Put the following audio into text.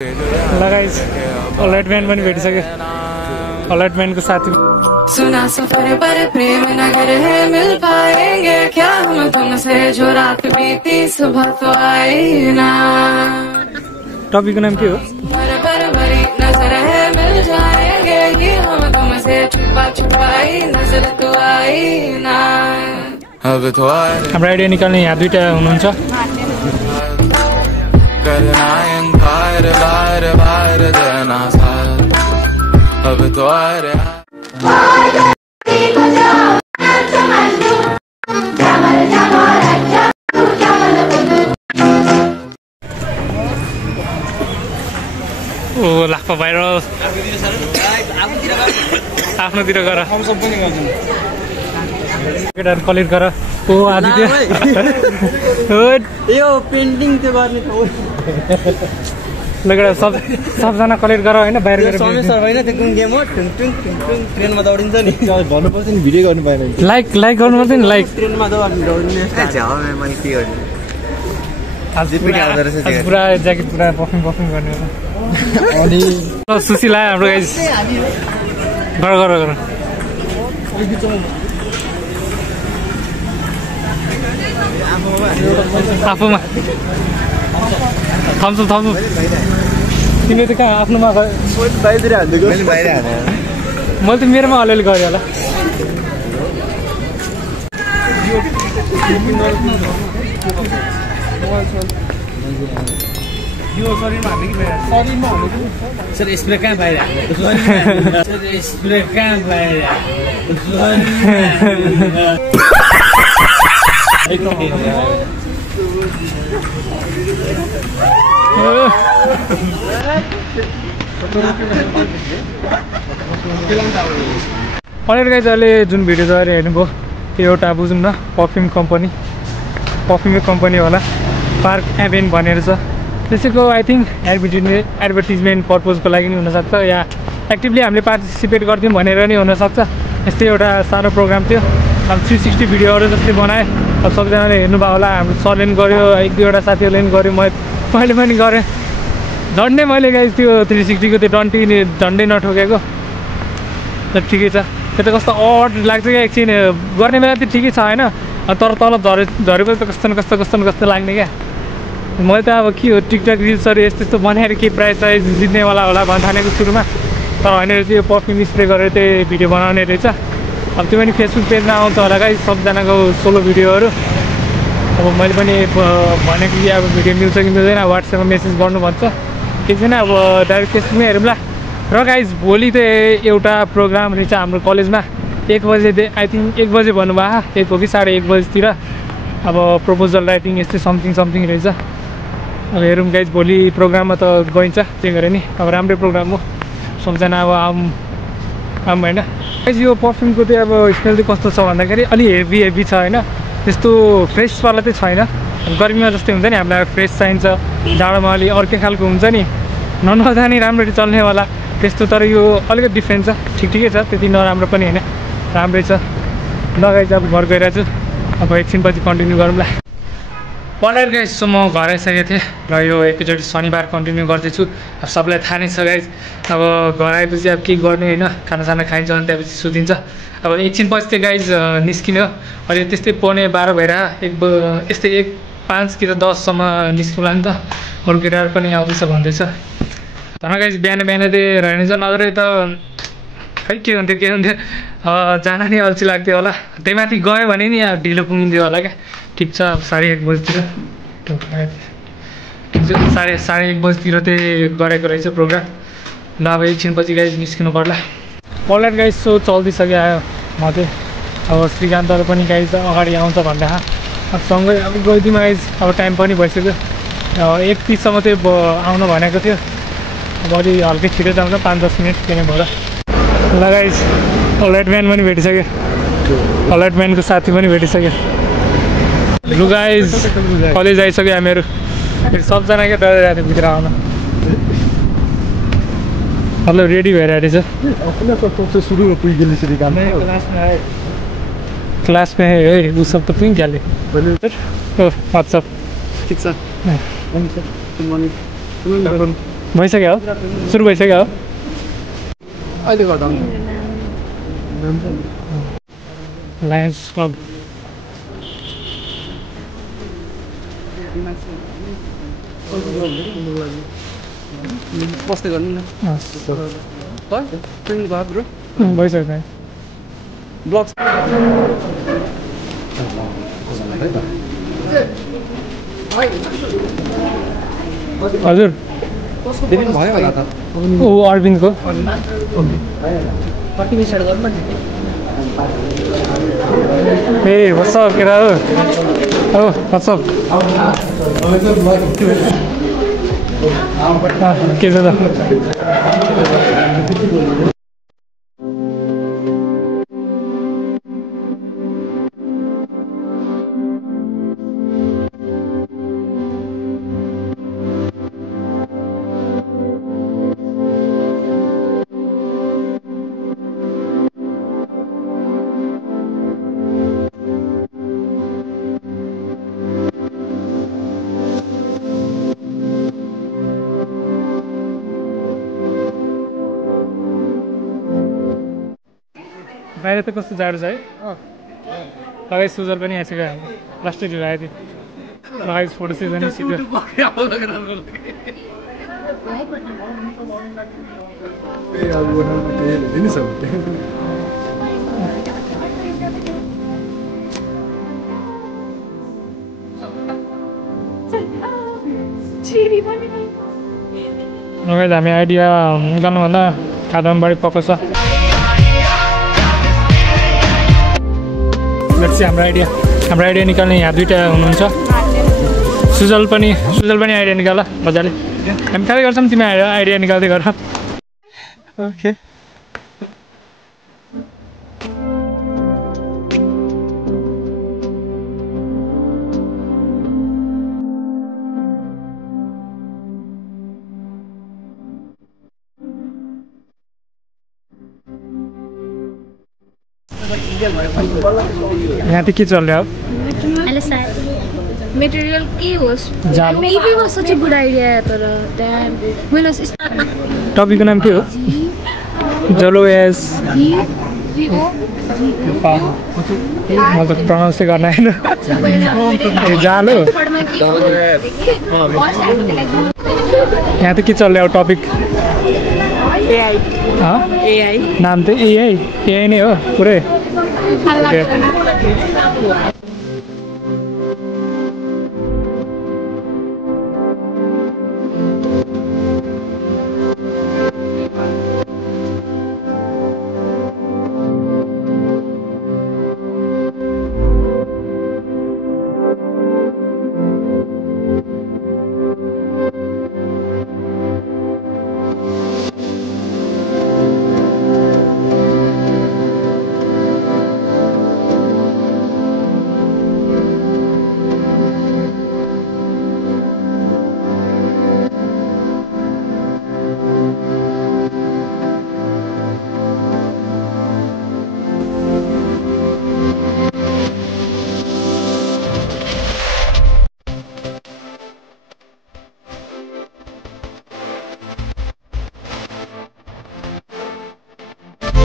guys अलर्टमैन पनि भेटिसक्यो अलर्टमैन को साथी सुना सफर पर प्रेम नगर है मिल पाएंगे क्या हम तुमसे जो रात बीती सुबह तो आई ना टॉपिक का नाम क्या हो बड़ी नजर है मिल जाएंगे ये हम तुमसे छुपा छुपाई नजर तो आई ना अब तो हाम्रो आइडिया निकाल्ने यहाँ दुईटा हुनुहुन्छ अब तो ओ लाखा भाइरल आफ्नोतिर गर केटाहरु कलेक्ट गर ओ आदित्य यो पेन्टिङ त्यो गर्ने ठाउँ लगेर सबजना कलेक्ट गर हैन बाहिर गएर समेसर हैन त्यो कुन गेम हो टुङ टुङ टुङ टुङ ट्रेनमा दौडिन्छ नि भन्नु पर्छ नि भिडियो गर्नु पाएन लाइक गर्नु पर्छ नि लाइक ट्रेनमा दौडिने मैले के गर्ने आज पनि आउँदै रहेछ पुरा ज्याकेट पुरा परफर्म गर्ने होला अनि सुशीला हाम्रो गाइस गर आफूमा थम्छु तिमीले त कहाँ आफ्नोमा बाहिर हान्दिएको मैले बाहिर हाने मैले त मेरोमा अलिअलि गरेँ होला यो शरीरमा हाल्ने कि शरीरमा हाल्ने कि सर स्प्रे कहाँ बाहिर हाने सर स्प्रे कहाँ बाहिर अलरेडी गाइस अहिले जुन भिडियो गएर हेर्नुभयो त्यो एउटा बुझौँ न पर्फ्युम कम्पनी होला पार्क एभेन भनेर छ त्यसैको आई थिङ्क एडभर्टिजमेन्ट पर्पजको लागि नि हुनसक्छ या एक्टिभली हामीले पार्टिसिपेट गर्थ्यौँ भनेर नि हुनसक्छ यस्तै एउटा सानो प्रोग्राम थियो अब 360 भिडियोहरू जस्तै बनाएँ अब सबैजनाले हेर्नुभयो होला हाम्रो सरले पनि गर्यो एक दुईवटा साथीहरूले पनि गर्यो मैले पनि गरेँ झन्डै मैले गाइस त्यो 360 को त्यो झन्डै नठोकेको त ठिकै छ त्यो त कस्तो अड लाग्छ क्या एकछिन गर्ने बेला त ठिकै छ होइन तर तल झरेको त कस्तो लाग्ने क्या मैले त अब के हो टिकटक रिल्सहरू यस्तो बनाएर केही प्राइज जित्नेवाला होला भन्न थालेको सुरुमा तर होइन त्यो पर्फ्युम स्प्रे गरेर त्यही भिडियो बनाउने रहेछ अब त्यो पनि फेसबुक पेजमा आउँछ होला गाइस सबजनाको सोलो भिडियोहरू अब मैले पनि भनेको कि अब भिडियो मिल्छ कि मिल्दैन वाट्सएपमा मेसेज गर्नु भन्छ केही छैन अब डाइरेक्ट फेसबुकमै हेरौँला र गाइस भोलि त एउटा प्रोग्राम रहेछ हाम्रो कलेजमा 1 बजे आई थिङ्क 1 बजे भन्नुभयो 1 हो कि 1:30 बजीतिर अब प्रपोजल राइटिङ यस्तै समथिङ रहेछ अब हेरौँ गाइस भोलि प्रोग्राममा त गइन्छ त्यही गरेर नि अब राम्रै प्रोग्राम हो सबजना अब आऊँ होइन यो पर्फ्युमको चाहिँ अब स्मेल चाहिँ कस्तो छ भन्दाखेरि अलि हेभी छ होइन त्यस्तो फ्रेसवाला चाहिँ छैन गर्मीमा जस्तै हुन्छ नि हामीलाई फ्रेस चाहिन्छ जाडोमा अलि अर्कै खालको हुन्छ नि नजाने राम्ररी चल्नेवाला त्यस्तो तर यो अलिकति डिफ्रेन्ट छ ठिकै छ त्यति नराम्रो पनि होइन राम्रै छ लगाइ चाहिँ अब घर गइरहेको छु अब एकछिनपछि कन्टिन्यू गरौँला पढाएर गाइस म घर आइसकेको थिएँ र यो एपिसोड शनिबार कन्टिन्यू गर्दैछु अब सबलाई थाहा नै छ गाइस अब घर आएपछि अब के गर्ने होइन खानासाना खाइन्छ अनि त्यहाँपछि सुतिन्छ अब एकछिनपछि चाहिँ गाइस निस्किनु अहिले त्यस्तै 11:15 भइरह यस्तै 1:05 कि त 10सम्म निस्किँला नि त अरू केटाहरू पनि आउँदैछ भन्दैछ धन गाइस बिहान चाहिँ रहेछ नजरै त खै के हुन्थ्यो जान नि अल्छी लाग्थ्यो होला त्यही माथि गयो भने नि अब ढिलो पुगिन्थ्यो होला क्या ठिक छ अब 1:30 बजीतिर ठिक छ 1:30 बजीतिर चाहिँ गरेको रहेछ प्रोग्राम ल अब एकछिनपछि गाइस निस्किनु पर्ला पल्ट गाइस सो चल्दिसक्यो आयो म चाहिँ अब श्रीकान्तहरू पनि गाइस अगाडि आउँछ भन्दा अब सँगै अब गइदिउँ गाइस अब टाइम पनि भइसक्यो 1:30सम्म चाहिँ आउनु भनेको थियो अब अलि हल्कै छिटो जाउँछ 5-10 मिनट त्यही भएर ल गाइस अलर्टम्यान पनि भेटिसक्यो अलर्टम्यानको साथी पनि भेटिसक्यो लु गाइस कलेज आइसक्यो हामीहरू फेरि सबजना क्या डराइरहेको थियो भित्र आउन मतलब रेडी भइरहेको रहेछ सुरु पुगिगयो श्रीकान्त क्लास में है वो सब तो पिंग क्या ले व्हाट्सअप ठीक सर गुड मॉर्निंग भइसक्यो हो सुरु भइसक्यो हो अहिले गर्दा लायन्स क्लब बस्दै गर्नु न ट्रेनिङ भयो ब्रो भइसक्यो ब्लग हजुर डेबिट भयो होला त ऊ अरविन्दको ए वाट्सअप केटा हो वाट्सअप के छ त बाहिर त कस्तो जाडो छ है लगाइ सुजल पनि आइसक्यो हामी लास्टै ढिलो आयो त्यो लगाइ फोटो सिजन सिक्यो हामी आइडिया निकाल्नुभन्दा खादामा बढी पक्क छ हाम्रो आइडिया निकाल्ने यहाँ दुईवटा हुनुहुन्छ सुजल पनि आइडिया निकाल मजाले हामी खाँदै गर्छौँ तिमी आइडिया निकाल्दै गर ओके यहाँ के चल रहा है Material के होस् जाल maybe was such a good idea तर damn मैले टपिकको नाम के हो जलो एस म त प्रनाउन्स गर्न आएन जाल हो यहाँ त के चल रहा हो टपिक AI नाम त AI नै हो पुरै